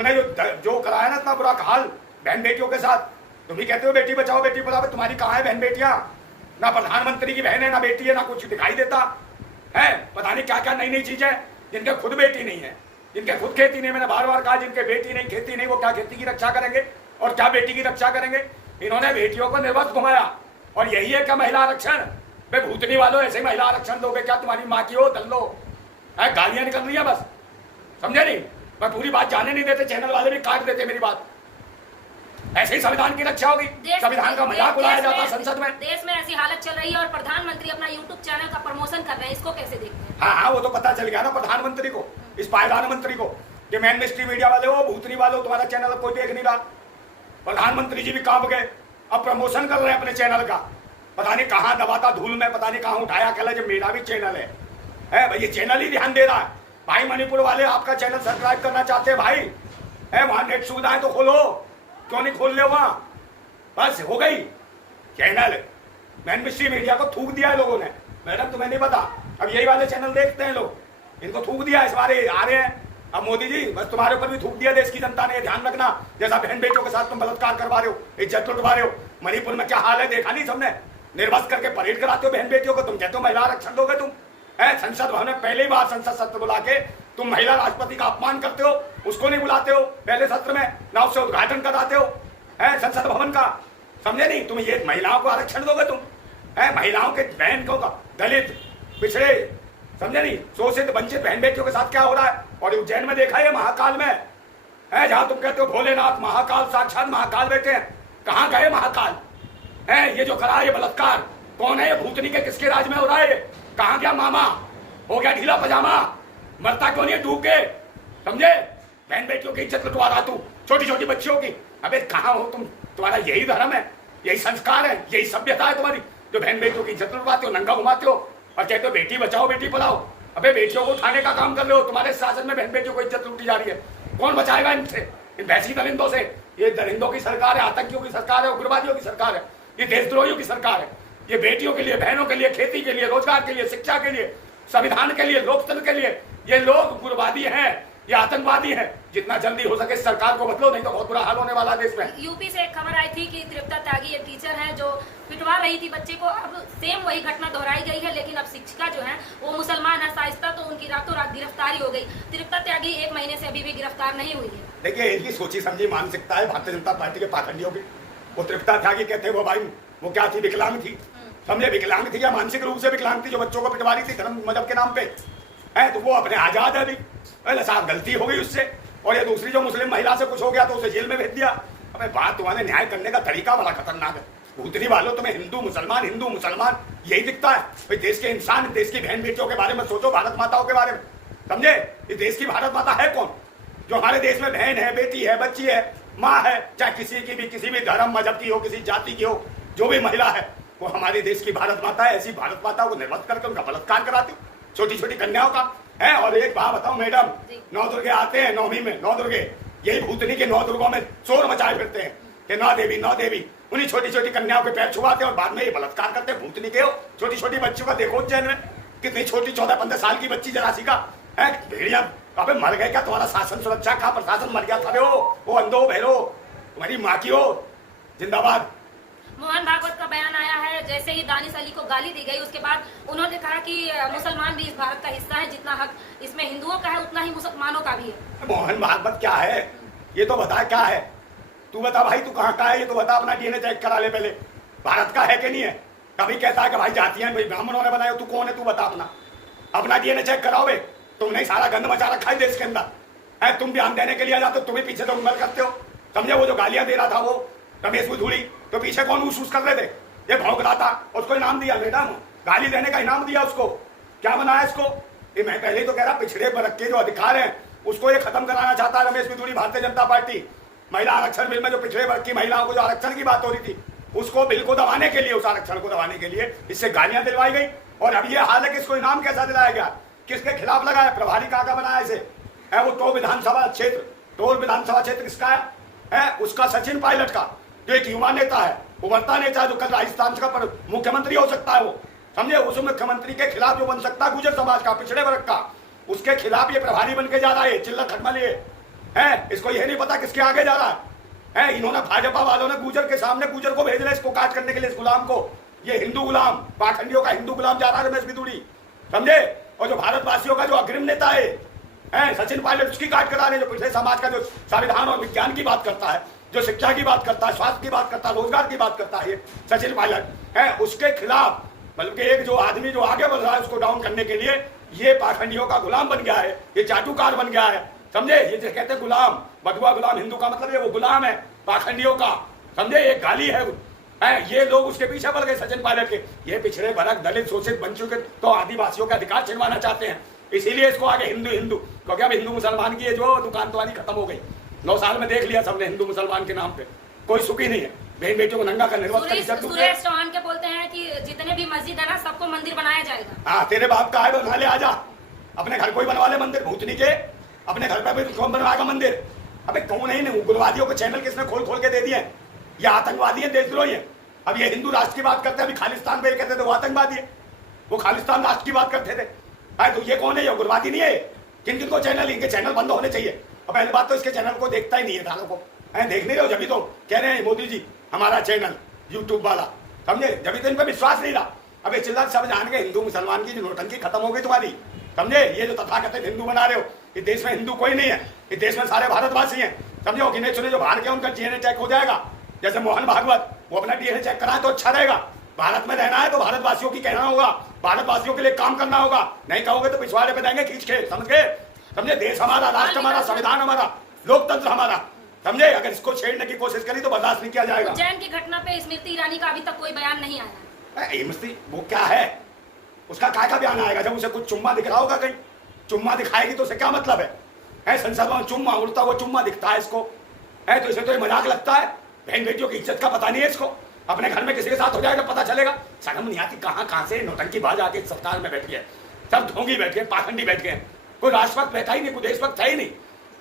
तुमने जो कराया ना इतना बुरा हाल बहन बेटियों के साथ, तुम ही कहते हो बेटी बचाओ बेटी पढ़ाओ, तुम्हारी कहाँ है बहन बेटियां? ना प्रधानमंत्री की बहन है, ना बेटी है, ना कुछ दिखाई देता है। पता नहीं क्या क्या नई नई चीजें, जिनके खुद बेटी नहीं है, जिनके खुद खेती नहीं, मैंने बार बार कहा जिनके बेटी नहीं खेती नहीं, वो क्या खेती की रक्षा करेंगे और क्या बेटी की रक्षा करेंगे? इन्होंने बेटियों को निर्वस्त घुमाया, और यही है क्या महिला आरक्षण? भाई भूतनी वालों ऐसे महिला आरक्षण दोगे क्या? तुम्हारी माँ की हो दल्लो है, गालियां निकल रही है बस, समझे नहीं? मैं पूरी बात जाने नहीं देते, चैनल वाले भी काट देते मेरी बात। ऐसे ही संविधान की रक्षा होगी? संविधान का मजाक उड़ाया जाता संसद में। देश में ऐसी हालत चल रही है और प्रधानमंत्री अपना यूट्यूब चैनल का प्रमोशन कर रहे हैं, इसको कैसे देखते हैं? हाँ हाँ, वो तो पता चल गया ना प्रधानमंत्री को, इस पायदान मंत्री को, कि मेन मिस्ट्री मीडिया वाले हो, भूतनी वाले हो, तुम्हारा चैनल कोई देख नहीं रहा। प्रधानमंत्री जी भी कांप गए, अब प्रमोशन कर रहे हैं अपने चैनल का। पता नहीं कहाँ दबाता धूल में, पता नहीं कहाँ उठाया, कहला जब मेरा भी चैनल है भाई, ये चैनल ही ध्यान दे रहा है भाई। मणिपुर वाले आपका चैनल सब्सक्राइब करना चाहते हैं भाई, है वहां नेट सुविधाएं तो खोलो, क्यों नहीं खोल ले? वहां बस हो गई चैनल। मैन मिस्ट्री मीडिया को थूक दिया है लोगों ने, मैडम तुम्हें नहीं पता, अब यही वाले चैनल देखते हैं लोग, इनको थूक दिया इस बारे आ रहे हैं। अब मोदी जी बस तुम्हारे ऊपर भी थूक दिया देश की जनता ने, ध्यान रखना। जैसा बहन बेटियों के साथ तुम बलात्कार करवा रहे हो, इज्जत लुटवा रहे हो, मणिपुर में क्या हाल है देखा नहीं सबने? निर्वस्त करके परेड कराते हो बहन बेटियों को, तुम कहते हो महिला आरक्षण दोगे तुम? संसद भवन में पहली बार संसद सत्र बुला के तुम महिला राष्ट्रपति का अपमान करते हो, उसको नहीं बुलाते हो पहले सत्र में, ना उससे उद्घाटन कराते हो संसद भवन का, समझे नहीं? तुम ये महिलाओं को आरक्षण दोगे तुम? महिलाओं के बहन को, दलित पिछड़े, समझे नहीं, शोषित वंचित बहन बेटियों के साथ क्या हो रहा है? और उज्जैन में देखा है महाकाल में, जहां तुम कहते हो भोलेनाथ महाकाल साक्षात महाकाल बैठे हैं, कहाँ गए महाकाल? ये जो करा ये बलात्कार कौन है? ये भूतनी के किसके राज में हो रहा है? कहाँ गया मामा? हो गया ढीला पजामा, मरता क्यों नहीं डूब के? समझे? बहन बेटियों की इज्जत लुटवा रहा तू, छोटी छोटी बच्चियों की। अबे कहाँ हो तुम? तुम्हारा यही धर्म है, यही संस्कार है, यही सभ्यता है तुम्हारी, जो बहन बेटियों की इज्जत लुटवाते हो, नंगा घुमाते हो और कहते हो बेटी बचाओ बेटी पढ़ाओ। अबे बेटियों को उठाने का काम कर रहे हो, तुम्हारे शासन में बहन बेटियों को इज्जत लूटी जा रही है। कौन बचाएगा इनसे, इन भैंसी दरिंदों से? ये दरिंदों की सरकार है, आतंकियों की सरकार है, उग्रवादियों की सरकार है, ये देशद्रोहियों की सरकार है। ये बेटियों के लिए, बहनों के लिए, खेती के लिए, रोजगार के लिए, शिक्षा के लिए, संविधान के लिए, लोकतंत्र के लिए ये लोग उग्रवादी हैं, ये आतंकवादी हैं। जितना जल्दी हो सके सरकार को बदलो, नहीं तो बहुत बुरा हाल होने वाला है देश में। यूपी से एक खबर आई थी कि तृप्ता त्यागी एक टीचर है जो पिटवा रही थी बच्चे को, अब सेम वही घटना दोहराई गई है, लेकिन अब शिक्षिका जो है वो मुसलमान है शाइस्ता, तो उनकी रातों रात गिरफ्तारी हो गई। तृप्ता त्यागी 1 महीने से अभी भी गिरफ्तार नहीं हुई है। देखिए इनकी सोची समझी मानसिकता है भारतीय जनता पार्टी के पाखंडियों की। वो तृप्ता त्यागी कहते हैं वो भाई, वो क्या थी? विकलांग थी, समझे? विकलांग थी या मानसिक रूप से विकलांग थी, जो बच्चों को पिटवा रही थी धर्म मजहब के नाम पे, तो वो अपने आजाद है अभी। पहले साहब गलती हो गई उससे, और ये दूसरी जो मुस्लिम महिला से कुछ हो गया तो उसे जेल में भेज दिया। अबे बात तुम्हारे न्याय करने का तरीका बड़ा खतरनाक है। भूतनी वालों तुम्हें हिंदू मुसलमान यही दिखता है? भाई देश के इंसान, देश की बहन बेटियों के बारे में सोचो, भारत माताओं के बारे में, समझे? इस देश की भारत माता है कौन? जो हमारे देश में बहन है, बेटी है, बच्ची है, माँ है, चाहे किसी भी धर्म मजहब की हो, किसी जाति की हो, जो भी महिला है वो हमारे देश की भारत माता है। ऐसी भारत माता को निर्वस्त करके उनका बलात्कार कराती, छोटी छोटी कन्याओं का है। और एक बात बताओ मैडम, 9 दुर्गे आते हैं नवमी में, 9 दुर्गे, यही भूतनी के 9 दुर्गों में शोर मचाए फिरते हैं कि 9 देवी, उन्हीं छोटी छोटी कन्याओं के पैर छुआते हैं और बाद में ये बलात्कार करते हैं। भूतनी के हो छोटी छोटी बच्चियों का देखो उज्जैन में, कितनी छोटी 14-15 साल की बच्ची जरासी का है भेड़िया। अबे मर गए क्या? तुम्हारा शासन सुरक्षा का प्रशासन मर गया था वो अंधो बहरो, तुम्हारी माँ की हो जिंदाबाद। मोहन भागवत का बयान आया है, जैसे ही दानिश अली को गाली दी गई उसके बाद उन्होंने कहा कि मुसलमान भी इस भारत का हिस्सा है, जितना हक इसमें हिंदुओं का है उतना ही मुसलमानों का भी है। मोहन भागवत क्या है ये तो बता, क्या है? तू बता भाई, तू कहाँ का है ये तो बता, अपना डीएनए चेक करा ले पहले, भारत का है कि नहीं है? कभी कहता है कि भाई जातियां भाई ब्राह्मणों ने बनाए, तू कौन है? तू बता अपना डीएनए चेक कराओ बे। तुमने सारा गंद मचा रखा है देश के अंदर है। तुम बयान देने के लिए आ जाते हो, तुम ही पीछे तो उंगल करते हो, समझे? वो जो गालियां दे रहा था वो रमेश बुधूड़ी, तो पीछे कौन उस कर रहे थे? ये भौंक रहा था, उसको इनाम दिया मैडम, गाली देने का इनाम दिया उसको। क्या बनाया इसको? ये मैं पहले ही तो कह रहा, पिछड़े वर्ग के जो अधिकार हैं उसको ये खत्म कराना चाहता है रमेश बुधूड़ी, भारतीय जनता पार्टी। महिला आरक्षण बिल में जो पिछड़े वर्ग की महिलाओं को जो आरक्षण की बात हो रही थी, उसको बिल को दबाने के लिए, उस आरक्षण को दबाने के लिए इससे गालियां दिलवाई गई। और अब ये हाल है कि इसको इनाम कैसा दिलाया गया, किसके खिलाफ लगाया? प्रभारी काका बनाया इसे, है वो टोल विधानसभा क्षेत्र किसका है? उसका सचिन पायलट का, जो एक युवा नेता है, उभरता नेता, जो कल राजस्थान का मुख्यमंत्री हो सकता है वो, समझे? उस मुख्यमंत्री के खिलाफ जो बन सकता है गुजर समाज का, पिछड़े वर्ग का, उसके खिलाफ ये प्रभारी बन के जा रहा है। चिल्ला खटमल ये है, इसको यह नहीं पता किसके आगे जा रहा है। इन्होंने भाजपा वालों ने गुजर के सामने गुजर को भेज रहे इसको काट करने के लिए, इस गुलाम को। ये हिंदू गुलाम, पाखंडियों का हिंदू गुलाम जा रहा है रमेश बिदुड़ी, समझे। और जो भारतवासियों का जो अग्रिम नेता है सचिन पायलट, उसकी काट करा रहे, जो पिछले समाज का जो संविधान और विज्ञान की बात करता है, जो शिक्षा की बात करता है, स्वास्थ्य की बात करता है, रोजगार की बात करता है, सचिन पायलट है, उसके खिलाफ बल्कि एक जो आदमी जो आगे बढ़ रहा है उसको डाउन करने के लिए ये पाखंडियों का गुलाम बन गया है, ये चाटुकार बन गया है, समझे। ये जो कहते हैं गुलाम, बटुआ गुलाम, हिंदू का मतलब ये वो गुलाम है पाखंडियों का, समझे। ये गाली है ये लोग उसके पीछे पड़ गए सचिन पायलट के। ये पिछड़े वर्ग, दलित, शोषित बन चुके तो आदिवासियों का अधिकार छिनवाना चाहते हैं, इसीलिए इसको आगे हिंदू हिंदू, क्योंकि अब हिंदू मुसलमान की ये जो दुकानदारी खत्म हो गई। 9 साल में देख लिया सबने, हिंदू मुसलमान के नाम पे कोई सुखी नहीं है। बहन बेटियों को नंगा कर सुरेश चौहान के बोलते हैं कि जितने भी मस्जिद है ना सबको मंदिर बनाया जाएगा। हाँ, तेरे बाप का है, बना ले, आजा अपने घर कोई बनवा ले मंदिर, भूतनी के अपने घर पे भी कौन बनवाएगा मंदिर। अबे कौन है, उग्रवादियों को चैनल किसने खोल खोल के दे दिए। ये आतंकवादी है, देशद्रोही है। अब ये हिंदू राष्ट्र की बात करते हैं, अभी खालिस्तान पे कहते थे वो आतंकवादी है, वो खालिस्तान राष्ट्र की बात करते थे। तो ये कौन है, ये उग्रवादी नहीं है। किन किन को चैनल, इनके चैनल बंद होने चाहिए। अब पहली बात तो इसके चैनल को देखता ही नहीं है दालों को, देख नहीं रहे हो, जब तो कह रहे हैं मोदी जी हमारा चैनल यूट्यूब वाला, समझे। जब तो इन पर विश्वास नहीं रहा। अब ये चिल्ला सब जान गए हिंदू मुसलमान की जो नोटंकी खत्म हो गई तुम्हारी, समझे। ये जो तथाकथित हिंदू बना रहे हो, इस देश में हिंदू कोई नहीं है, इस देश में सारे भारतवासी हैं, समझो। गिने चुने जो बाहर के उनका डीएनए चेक हो जाएगा, जैसे मोहन भागवत, वो अपना डीएनए चेक कराए तो अच्छा रहेगा। भारत में रहना है तो भारतवासियों की कहना होगा, भारतवासियों के लिए काम करना होगा, नहीं कहोगे तो पिछवाड़े पे देंगे खींच के, समझ गए, समझे। देश हमारा, राष्ट्र हमारा, संविधान हमारा, लोकतंत्र हमारा, समझे। अगर इसको छेड़ने की कोशिश करी तो बर्दाश्त नहीं किया जाएगा। उज्जैन की घटना पे स्मृति ईरानी का अभी तक कोई बयान नहीं आया। स्मृति वो क्या है, उसका काय का बयान आएगा जब उसे कुछ चुम्मा दिख रहा होगा कहीं। चुम्मा दिखाएगी तो उसे क्या मतलब है संसद में चुम्मा उड़ता हुआ चुम्मा दिखता है इसको, तो इसे तो ये मजाक लगता है। बहन बेटियों की इज्जत का पता नहीं है इसको। अपने घर में किसी के साथ हो जाएगा पता चलेगा। शर्म नहीं आती, कहाँ से नौटंकी बाज आके सरकार में बैठी है, सब ढोंगी बैठे, पाखंडी बैठ गए। कोई राष्ट्रभक्त बैठा ही नहीं, कोई देशभक्त है ही नहीं,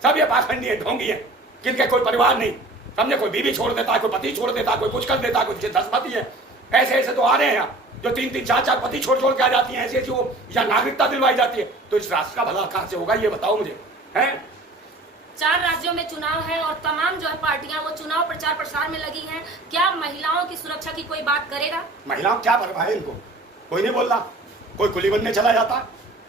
सब ये पाखंडी है, ढोंगी है, किनके कोई परिवार नहीं, समझे। कोई बीवी छोड़ देता है, कोई पति छोड़ देता है, कोई कुछ कर देता है, कोई 10 पति है। ऐसे ऐसे तो आ रहे हैं यहाँ जो 3-3, 4-4 पति छोड़ छोड़ के आ जाती हैं, ऐसी ऐसी वो या नागरिकता दिलवाई जाती है। तो इस राष्ट्र का भला कहाँ से होगा, ये बताओ मुझे, है। 4 राज्यों में चुनाव है और तमाम जो है पार्टियां वो चुनाव प्रचार प्रसार में लगी हैं। क्या महिलाओं की सुरक्षा की कोई बात करेगा? महिलाओं क्या परवाह है इनको, कोई नहीं बोल रहा। कोई कुली बनने चला जाता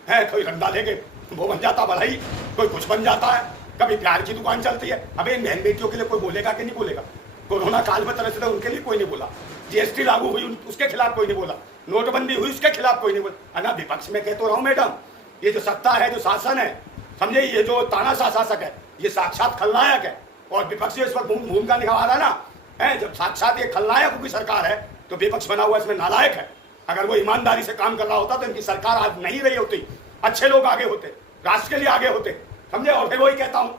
है, कोई रंडा लेके वो बन जाता बढ़ाई, कोई कुछ बन जाता है, कभी प्यार की दुकान चलती है। अबे इन बहन बेटियों के लिए कोई बोलेगा कि नहीं बोलेगा? कोरोना काल में तरह से उनके लिए कोई नहीं बोला, जीएसटी लागू हुई उसके खिलाफ कोई नहीं बोला, नोटबंदी हुई उसके खिलाफ कोई नहीं बोला। ना विपक्ष में कहते रहो मैडम, ये जो सत्ता है, जो शासन है, समझे, ये जो तानाशाह शासक है, ये साक्षात खलनायक है। और विपक्ष इस वक्त भूमिका निभा रहा ना, जब साक्षात ये खलनायक की सरकार है तो विपक्ष बना हुआ इसमें नालायक है। अगर वो ईमानदारी से काम कर रहा होता तो इनकी सरकार आज नहीं रही होती, अच्छे लोग आगे होते, राष्ट्र के लिए आगे होते, समझे। और फिर वही कहता हूँ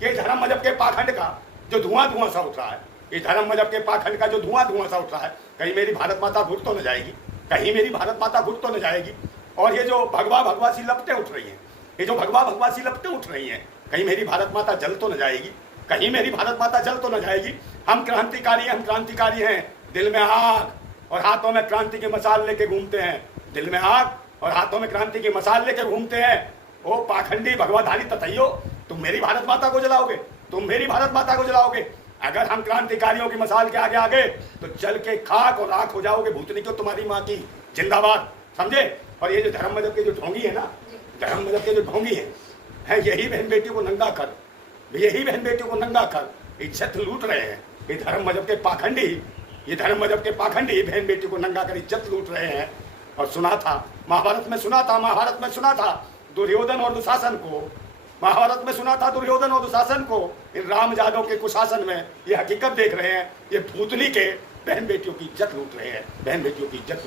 कि धर्म मजहब के पाखंड का जो धुआं सा उठ रहा है, ये धर्म मजहब के पाखंड का जो धुआं सा उठ रहा है, कहीं मेरी भारत माता घुट तो न जाएगी, कहीं मेरी भारत माता घुट तो न जाएगी। और ये जो भगवा सी लपटें उठ रही हैं, ये जो भगवा सी लपटें उठ रही हैं, कहीं मेरी भारत माता जल तो न जाएगी, कहीं मेरी भारत माता जल तो न जाएगी। हम क्रांतिकारी हैं, हम क्रांतिकारी हैं, दिल में आग और हाथों में क्रांति की मसाल लेके घूमते हैं, दिल में आग और हाथों में क्रांति की मसाल लेके घूमते हैं। ओ पाखंडी भगवाधारी ततैयो, तुम मेरी भारत माता को जलाओगे, तुम मेरी भारत माता को जलाओगे। अगर हम क्रांतिकारियों की मसाल के आगे आगे तो जल के खाक और राख हो जाओगे, भूतनी को तुम्हारी माँ की जिंदाबाद, समझे। और ये जो धर्म मजहब के जो ढोंगी है ना, धर्म मजहब के जो ढोंगी है यही बहन बेटियों को नंगा कर, यही बहन बेटियों को नंगा कर इज्जत लूट रहे हैं। ये धर्म मजहब के पाखंडी, ये धर्म मजहब के पाखंडी बहन बेटियों को नंगा कर इज्जत लूट रहे हैं। और सुना था महाभारत में, महाभारत में सुना था दुर्योधन और दुशासन को, महाभारत में सुना था दुर्योधन और दुशासन को इन राम जादव के कुशासन में ये हकीकत देख रहे हैं, ये भूतनी के बहन बेटियों की इज्जत लूट रहे हैं, बहन बेटियों की इज्जत